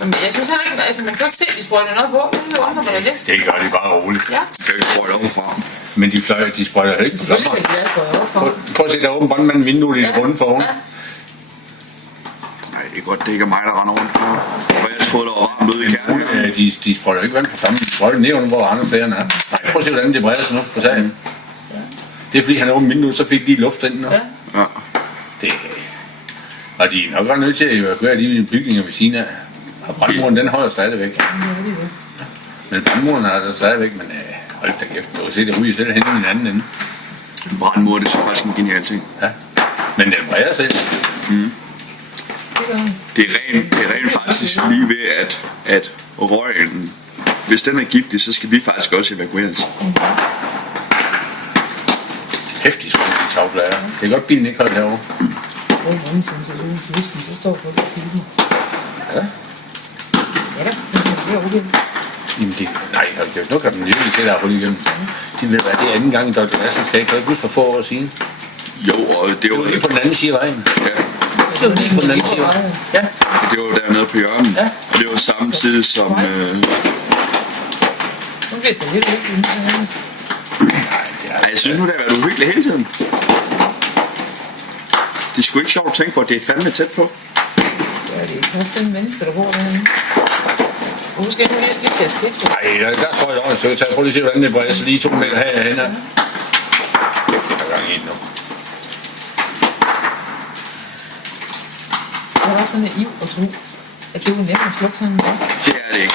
Men jeg synes heller ikke, altså man kan ikke se, at de sprøjter noget på. Det gør de bare roligt. Ja. De kan ikke sprøjte ovenfra. Men de sprøjter heller ikke på lommer. Prøv at se, der er åbent brandmanden vinduet i den runde for oven. Nej, det er godt, det ikke er mig, der render rundt på. Og jeg troede, der var varmt ude i kernen. De sprøjter ikke vand fra flammen. De sprøjter ned under, hvor andre sagerne er. Nej, prøv at se, hvordan det breder sig nu på sagen. Det er fordi, han åbent vinduet, så fik de luft ind nu. Ja. Det. Og de er nok ret nødt til at evakuere de bygninger ved siden af. Og brandmuren, den holder stadigvæk. Men brandmuren er der stadigvæk, men hold da kæft, du kan se det ryger selv hen i den anden ende. En brandmur, det er så faktisk en genial ting. Ja, men den breder sig. Det er rent faktisk lige ved, at røgen, hvis den er giftig, så skal vi faktisk også evakueres. Hæftigt skulle de tagplader. Det er godt, bilen ikke holder herovre. Hvor mange sensationer så står folk og filmer. Ja. Ja da, det er okay. Jamen det, nej, nu kan den virkelig se, der er hul igennem. Det vil være det anden gang, Dr. Madsen skal ikke huske for få år siden. Jo, og det var lige på den anden side af vejen. Ja. Det var lige på den anden side af vejen. Ja. Det var dernede på hjørnet. Ja. Og det var samme side som... Nu bliver det helt uhyggeligt. Nej, jeg synes nu, det har været uhyggeligt hele tiden. Det er sgu ikke sjovt at tænke på, at det er fandme tæt på. Ja, det er knap 5 mennesker, der bor derinde. Hvorfor skal jeg lige spise jeres pizza? Nej, der får jeg et ordentligt stykke. Så prøv lige at se, hvordan det breder sig lige 2 meter herhen. Kæft, jeg har gang i den nu. Jeg var så naiv og tro, at det var nemt at slukke sådan en der. Det er det ikke.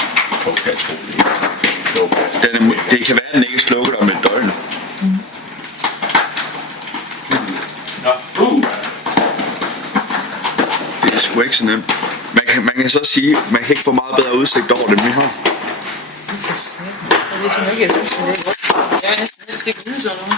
Det kan være, at den ikke slukker om et døgn. Det er sgu ikke så nemt. Man kan så sige, at man kan ikke få meget bedre udsigt over det, vi har. Det er for sat. Jeg ved simpelthen ikke, at jeg synes, det er godt. Jeg vil næsten helst ikke vide sådan noget.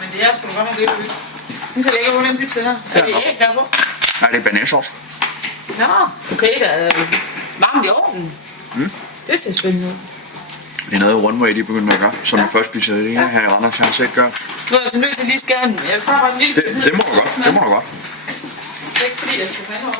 Men det er sgu godt nok lidt ud. Lige så lækker på den pizza her. Er det æg der på? Nej, det er banæssauce. Nå, okay, der er varmt i ovnen. Det ser spændende ud. Det er noget One Way, de begynder at gøre, som det første pizzeria her i Randers har set gøre. Nu er jeg så nødt til lige skære den. Jeg tager bare en lille... Det må du godt, det må du godt. Det er ikke fordi, jeg skal have over.